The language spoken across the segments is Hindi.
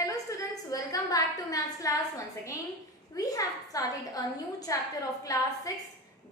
Hello students, welcome back to maths class once again. We have started a new chapter of class 6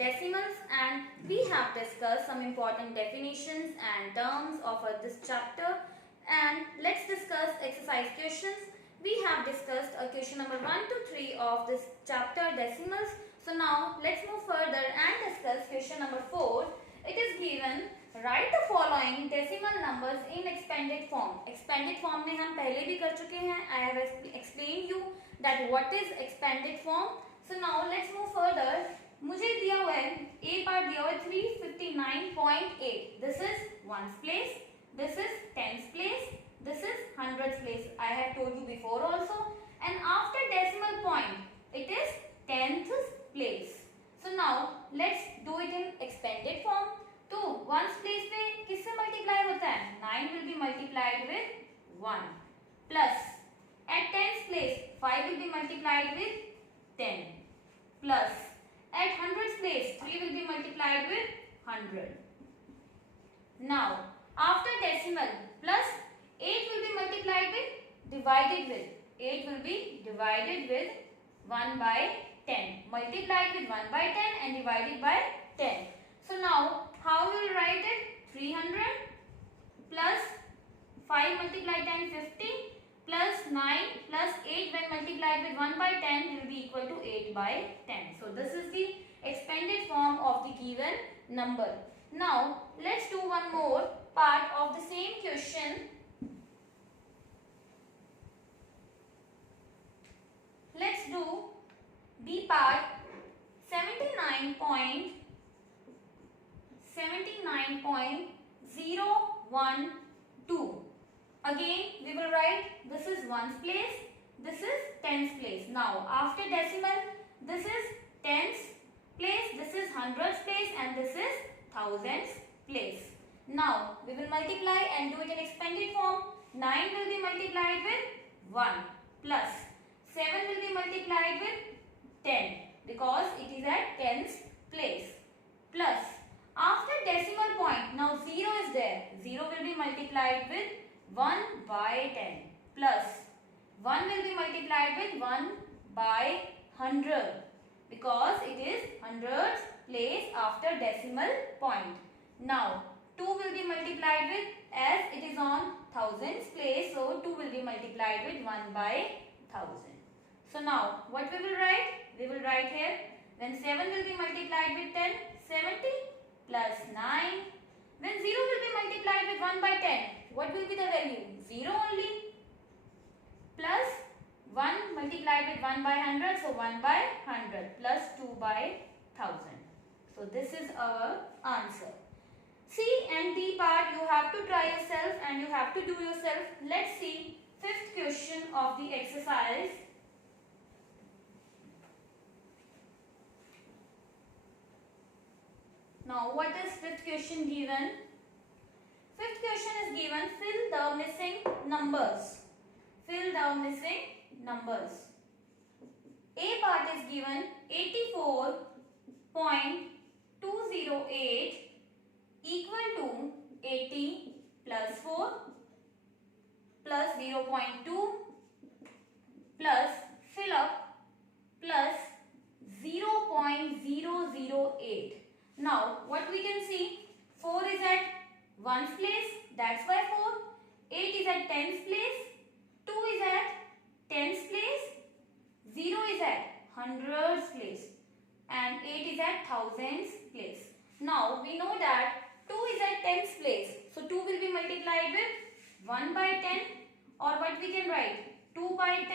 decimals and we have discussed some important definitions and terms of this chapter, and let's discuss exercise questions. We have discussed question number 1 to 3 of this chapter decimals. So now let's move further and discuss question number 4. It is given write the following decimal numbers in expanded form. Expanded form में हम पहले भी कर चुके हैं. I have explained you that what is expanded form. So now let's move further. मुझे दिया हुआ है A part दिया हुआ है 359.8. This is ones place. This is tens place. This is hundreds place. I have told you before also. And after decimal point, it is tenth place. So now let's do it in expanded form. तो वंस प्लेस पे किससे मल्टीप्लाई होता है? 9 will be multiplied with 1 plus at tens place 5 will be multiplied with 10 plus at hundreds place 3 will be multiplied with 100. Now after decimal plus 8 will be multiplied with divided with 8 will be divided with 1 by 10, multiplied with 1 by 10 and divided by 10. So now how we will write it? 300 plus 5 multiplied 10 50 plus 9 plus 8 when multiplied with 1 by 10 will be equal to 8 by 10. So this is the expanded form of the given number. Now let's do one more part of the same question. Let's do B part 79.012. Again we will write this is ones place, this is tens place. Now after decimal this is tens place, this is hundreds place and this is thousands place. Now we will multiply and do it in expanded form. 9 will be multiplied with 1 plus 7 will be multiplied with 10 because it is at tens place plus after decimal point now 0 is there. 0 will be multiplied with 1 by 10 plus 1 will be multiplied with 1 by 100 because it is hundreds place after decimal point. Now 2 will be multiplied with, as it is on thousands place, so 2 will be multiplied with 1 by 1000. So now what we will write? We will write here when 7 will be multiplied with 10, 70 plus 9. When 0 will be multiplied with 1 by 10, what will be the value? 0 only. Plus 1 multiplied with 1 by 100, so 1 by 100 plus 2 by 1000. So this is our answer. C and D part you have to try yourself and you have to do yourself. Let's see fifth question of the exercise. Now what is fifth question given? Fifth question is given fill the missing numbers. Fill the missing numbers. A part is given 84.208 equal to 80 plus 4 plus 0.2 plus fill up plus 0.008. Now what we can see, 4 is at ones place, that's why 4. 8 is at tens place, 2 is at tens place, 0 is at hundreds place and 8 is at thousands place. Now we know that 2 is at tens place, so 2 will be multiplied with 1 by 10 or what we can write 2 by 10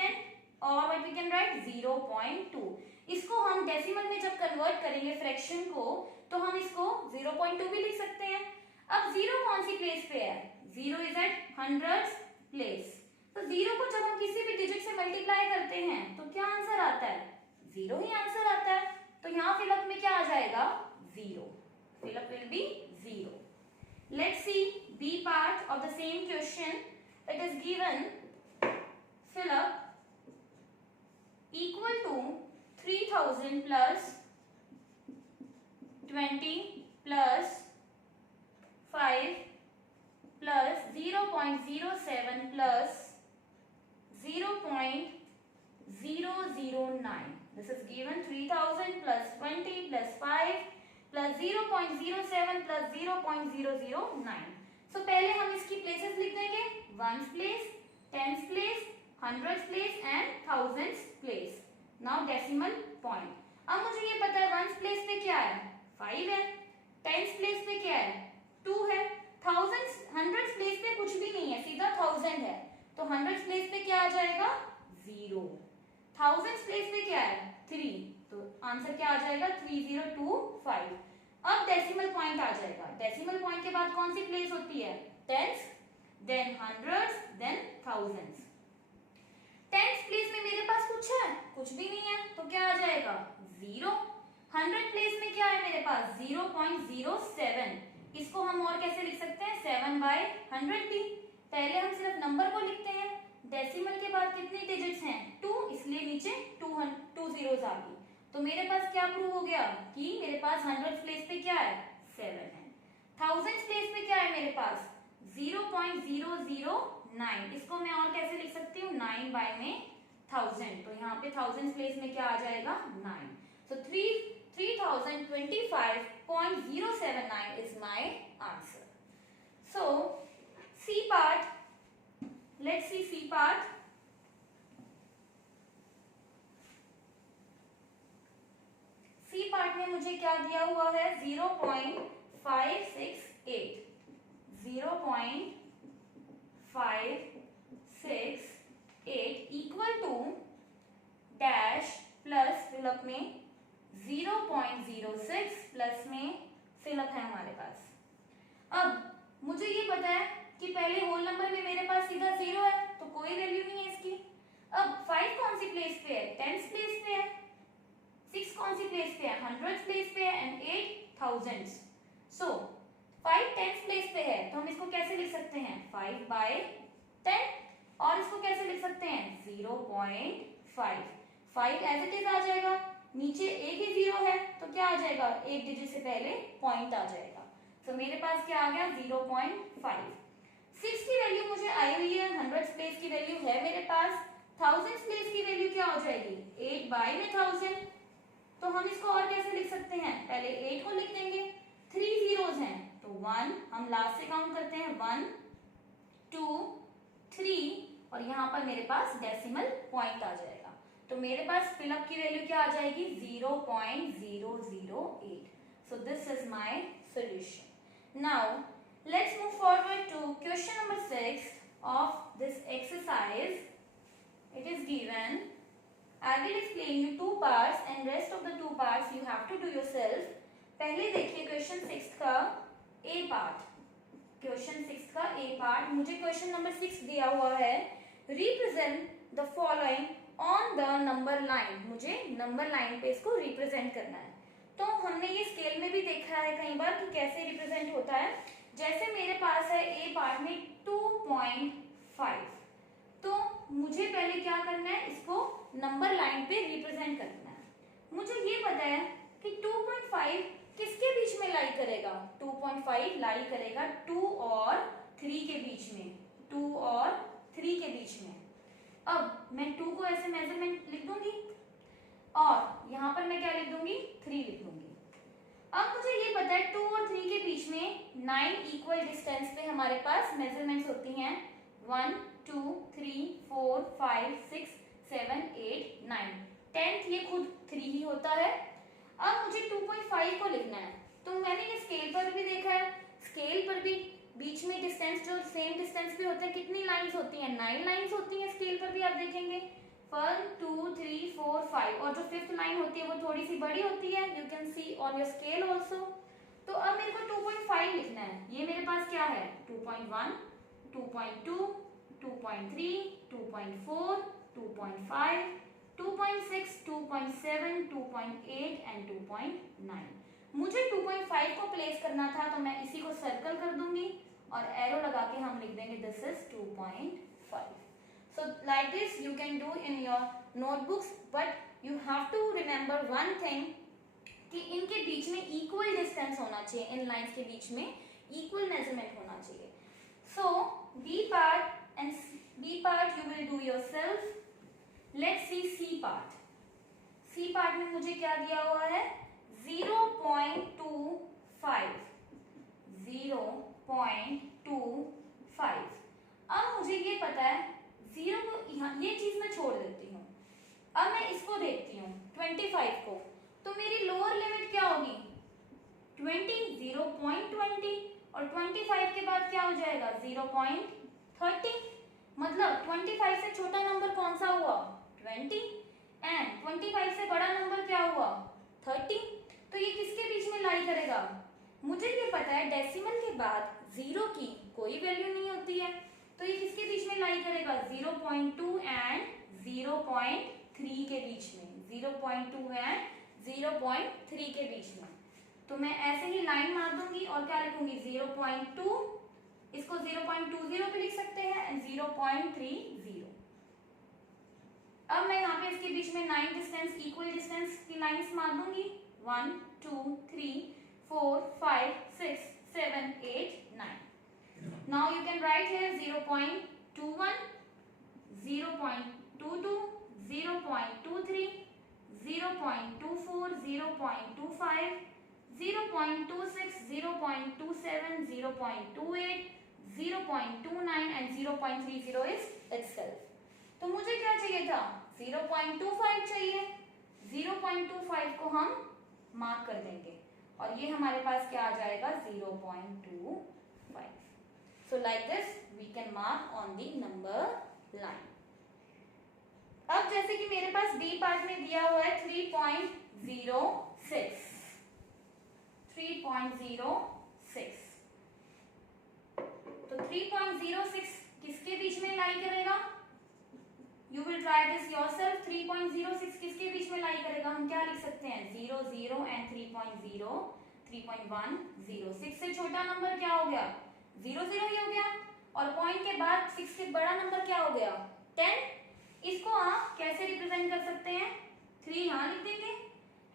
or what we can write 0.2. इसको हम डेसिमल में जब कन्वर्ट करेंगे फ्रैक्शन को तो हम इसको 0.2 भी लिख सकते हैं. अब 0 कौन सी प्लेस पे है? 0 इज एट हंड्रेड्स प्लेस. तो 0 को जब हम किसी भी डिजिट से मल्टीप्लाई करते हैं तो क्या आंसर आता है? 0 ही आंसर आता है. तो यहाँ फिलअप में क्या आ जाएगा? 0. Fill up will be 0. Let's see B part of the same question. It is given fill up equal to 3000 plus 20 plus 5 plus 0.07 plus 0 This is given 3000 plus 20 plus 5 plus 0.07 plus 0.009. So पहले हम इसकी प्लेसेस लिख देंगे, ones place, tens place, hundreds place and thousands place. Now decimal point. अब मुझे ये पता है वंस प्लेस पे क्या है, 5 है. टेंस प्लेस पे क्या है, 2 है. थाउजेंड्स हंड्रेड्स प्लेस पे कुछ भी नहीं है, सीधा 1000 है. तो हंड्रेड्स प्लेस पे क्या आ जाएगा, 0. थाउजेंड्स प्लेस पे क्या है, 3. तो आंसर क्या आ जाएगा, 3025. अब डेसिमल पॉइंट आ जाएगा. डेसिमल पॉइंट के बाद कौन सी प्लेस होती है, tens, then hundreds, then thousands. Tens place में मेरे पास कुछ है, कुछ भी नहीं है, तो क्या आ जाएगा, 0. 100 प्लेस में क्या है मेरे पास, 0.07. इसको हम और कैसे लिख सकते हैं, 7/100 भी. पहले हम सिर्फ नंबर को लिखते हैं. डेसिमल के बाद कितने डिजिट्स हैं, 2, इसलिए नीचे 2 zeros आ गई. तो मेरे पास क्या प्रूव हो गया कि मेरे पास 100 प्लेस पे क्या है, 7 है. थाउजेंड्स प्लेस पे क्या है मेरे पास, 0.009. इसको मैं और कैसे लिख सकती हूँ, 9/1000. तो यहाँ पे थाउजेंड्स प्लेस में क्या आ जाएगा, 9. So 3025.079 is my answer. So C part, let's see C part. C part में मुझे क्या दिया हुआ है, 0.568. 0.568 equal to dash plus fill up में 0.06 प्लस में फिलअप है हमारे पास. अब मुझे ये पता है कि पहले होल नंबर में मेरे पास सीधा 0 है, तो कोई वैल्यू नहीं है इसकी. अब 5 कौन सी प्लेस पे है, टेंस प्लेस पे है. 6 कौन सी प्लेस पे है, हंड्रेड्स प्लेस पे है. And 8 thousands. So 5 tens place पे है, तो हम इसको कैसे लिख सकते हैं, 5/10. और इसको कैसे लिख सकते हैं, 0.5. 5 एज इट इज आ जाएगा. नीचे एक ही 0 है, तो क्या आ जाएगा, एक डिजिट से पहले पॉइंट आ जाएगा. तो मेरे पास क्या आ गया, 0.5. 6 की वैल्यू मुझे आई हुई है, हंड्रेड्स प्लेस की वैल्यू है मेरे पास. थाउजेंड्स प्लेस की वैल्यू क्या हो जाएगी, 8/1000. तो हम इसको और कैसे लिख सकते हैं, पहले 8 को लिख देंगे. 3 zeros हैं, तो 1 हम लास्ट से काउंट करते हैं, 1 2 3. और यहाँ पर मेरे पास डेसिमल पॉइंट आ जाएगा. तो मेरे पास फिलअप की वैल्यू क्या आ जाएगी, 0.008. So this is my solution. Now let's move forward to question number 6 of this exercise. It is given. I will explain you 2 parts and rest of the 2 parts you have to do yourself. पहले देखिए क्वेश्चन 6 का A पार्ट. क्वेश्चन 6 का A पार्ट. मुझे क्वेश्चन नंबर 6 दिया हुआ है, represent the following on the number line. मुझे नंबर लाइन पे इसको रिप्रेजेंट करना है. तो हमने ये स्केल में भी देखा है कई बार कि कैसे रिप्रेजेंट होता है. जैसे मेरे पास है ए पार्ट में 2.5. तो मुझे पहले क्या करना है, इसको नंबर लाइन पे रिप्रेजेंट करना है. मुझे ये पता है कि 2.5 किसके बीच में लाई करेगा, 2.5 लाई करेगा 2 और 3 के बीच में. 2 और 3 के बीच में. अब मैं 2 को ऐसे मेजरमेंट लिख दूंगी और यहाँ पर मैं क्या लिख दूंगी, 3 लिख दूंगी. अब मुझे ये पता है 2 और 3 के बीच में 9 इक्वल डिस्टेंस पे हमारे पास मेजरमेंट्स होती हैं. 1 2 3 4 5 6 7 8 9. 10th ये खुद 3 ही होता है. अब मुझे 2.5 को लिखना है. तो मैंने ये स्केल पर भी देखा है, स्केल पर भी बीच में डिस्टेंस जो सेम डिस्टेंस पे होते हैं, कितनी लाइंस होती हैं, 9 लाइंस होती हैं. स्केल पर भी आप देखेंगे 1 2 3 4 5. और जो 5th लाइन होती है वो थोड़ी सी बड़ी होती है. You can see on your scale also. तो अब मेरे को 2.5 लिखना है. ये मेरे पास क्या है, 2.1 2.2 2.3 2.4 2.5 2.6 2.7 2.8 एंड 2.9. मुझे 2.5 को प्लेस करना था, तो मैं इसी को सर्कल कर दूंगी और एरो लगा के हम लिख देंगे this is 2.5. So like this you can do in your notebooks, but you have to remember one thing कि इनके बीच में equal distance होना चाहिए. इन लाइंस के बीच में equal measurement होना चाहिए. So B part you will do yourself. Let's see C part. C C part में मुझे क्या दिया हुआ है 0.25, 0.25। अब मुझे ये पता है जीरो को यहाँ ये चीज मैं छोड़ देती हूँ। अब मैं इसको देखती हूँ 25 को, तो मेरी लोअर लिमिट क्या होगी 20, 0.20 और 25 के बाद क्या हो जाएगा 0.30। मतलब 25 से छोटा नंबर कौन सा हुआ 20 एंड 25 से बड़ा नंबर क्या हुआ 30। तो ये किसके बीच में लाई करेगा, मुझे ये पता है डेसिमल के बाद जीरो की कोई वैल्यू नहीं होती है, तो ये किसके बीच में लाई करेगा 0.2 एंड 0.3 के बीच में, 0.2 एंड 0.3 के बीच में। तो मैं ऐसे ही लाइन मार दूंगी और क्या लिखूंगी 0.2, इसको 0.20 भी लिख सकते हैं एंड 0.30। अब मैं यहाँ पे इसके बीच में 9 डिस्टेंस इक्वल डिस्टेंस की लाइंस मार दूंगी 1 2 3 4 5 6 7 8 9। Now you can write here 0.21, 0.22, 0.23, 0.24, 0.25, 0.26, 0.27, 0.28, 0.29 and 0.30 is itself. तो मुझे क्या चाहिए था 0.25 चाहिए, 0.25 को हम मार्क कर देंगे और ये हमारे पास क्या आ जाएगा 0.25। So like this we can mark on the number line. अब जैसे कि मेरे पास बी पार्ट में दिया हुआ है 3.06, 3.06। तो 3.06 किसके बीच में लाई करेगा, you will try this yourself. 3.06 किसके बीच में लाई करेगा, हम क्या लिख सकते हैं 0 0 एंड 3.0, 3.10। 6 से छोटा नंबर क्या हो गया 0 0 ही हो गया और पॉइंट के बाद 6 से बड़ा नंबर क्या हो गया 10। इसको आप कैसे रिप्रेजेंट कर सकते हैं 3 यहाँ लिख देंगे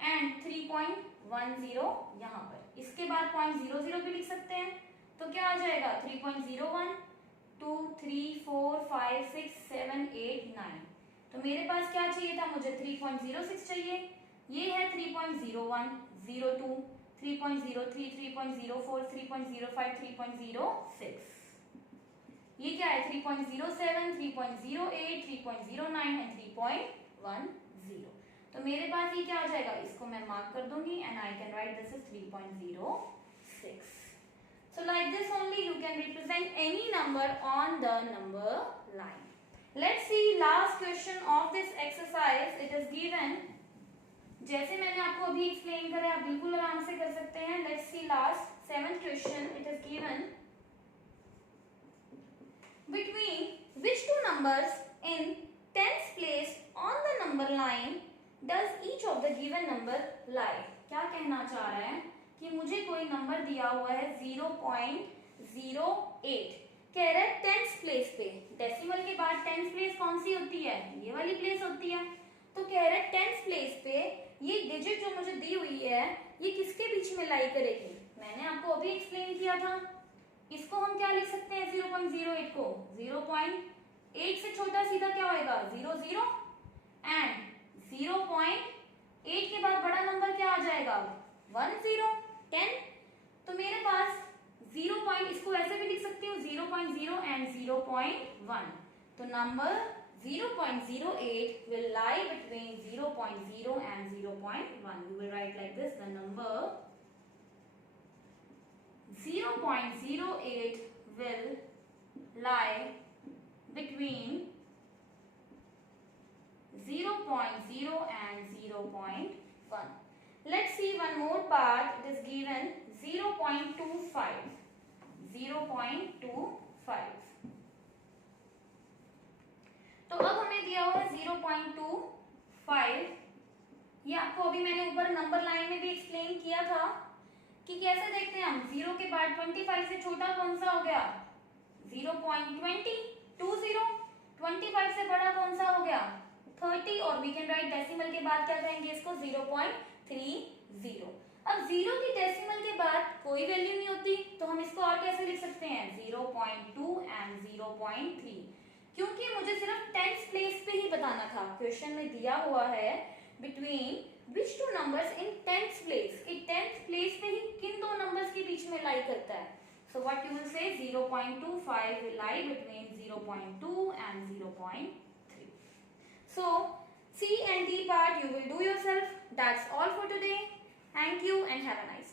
एंड 3.10 यहाँ पर, इसके बाद 0.00 भी लिख सकते हैं, तो क्या आ जाएगा 3.01 2 3 4 5 6 7 8 9। तो मेरे पास क्या चाहिए था, मुझे 3.06 चाहिए, ये है 3.01 02 3.03 3.04 3.05 3.06। ये क्या है 3.07 3.08 3.09 एंड 3.10। तो मेरे पास ये क्या आ जाएगा, इसको मैं मार्क कर दूंगी and I can write this is 3.06। So like this only you can represent any number on the number line. Let's see last question of this exercise. It is given, जैसे मैंने आपको अभी एक्सप्लेन करा आप बिल्कुल आराम से कर सकते हैं। Let's see last 7th question. It is given, between which two numbers in tens place on the number line does each of the given number lie? क्या कहना चाह रहा है कि मुझे कोई नंबर दिया हुआ है 0.08, कह रहा है टेंस प्लेस पे, डेसिमल के बाद टेंस प्लेस कौन सी होती है, ये वाली प्लेस होती है, तो कह रहा है टेंस प्लेस पे ये डिजिट जो मुझे दी हुई है ये किसके बीच में लाई करेगी। मैंने आपको अभी एक्सप्लेन किया था, इसको हम क्या लिख सकते हैं 0.08 को 0.8 से छोटा सीधा क्या होएगा 0 0 एंड 0.8 के बाद बड़ा नंबर क्या आ जाएगा 1 0 10। तो मेरे पास 0 पॉइंट, इसको ऐसे भी लिख सकती हूँ 0.0 एंड 0.1। तो number 0.08 will lie between 0.0 and 0.1. You will write like this, the number 0.08 will lie between 0.0 and 0.1. Let's see one more part. It is given 0.25. 0.25. तो अब हमें दिया हुआ है 0.25। ये आपको अभी मैंने ऊपर नंबर लाइन में भी एक्सप्लेन किया था कि कैसे देखते हैं हम, 0 के बाद 25 से छोटा कौन सा हो गया 0.20, 25 से बड़ा कौन सा हो गया 30 और वी कैन राइट डेसिमल के बाद क्या कहेंगे इसको 0.30। अब 0 की डेसिमल के बाद कोई वैल्यू नहीं होती तो हम इसको और कैसे लिख सकते हैं 0.2 एंड 0.3, क्योंकि मुझे सिर्फ टेंस प्लेस पे ही बताना था। क्वेश्चन में दिया हुआ है between which two numbers in 10th place? कि 10th place पे ही किन दो numbers के बीच में lie करता है? So what you will say, 0.25 will lie between 0.2 and 0.3. So C and D part you will do yourself. That's all for today. Thank you and have a nice day.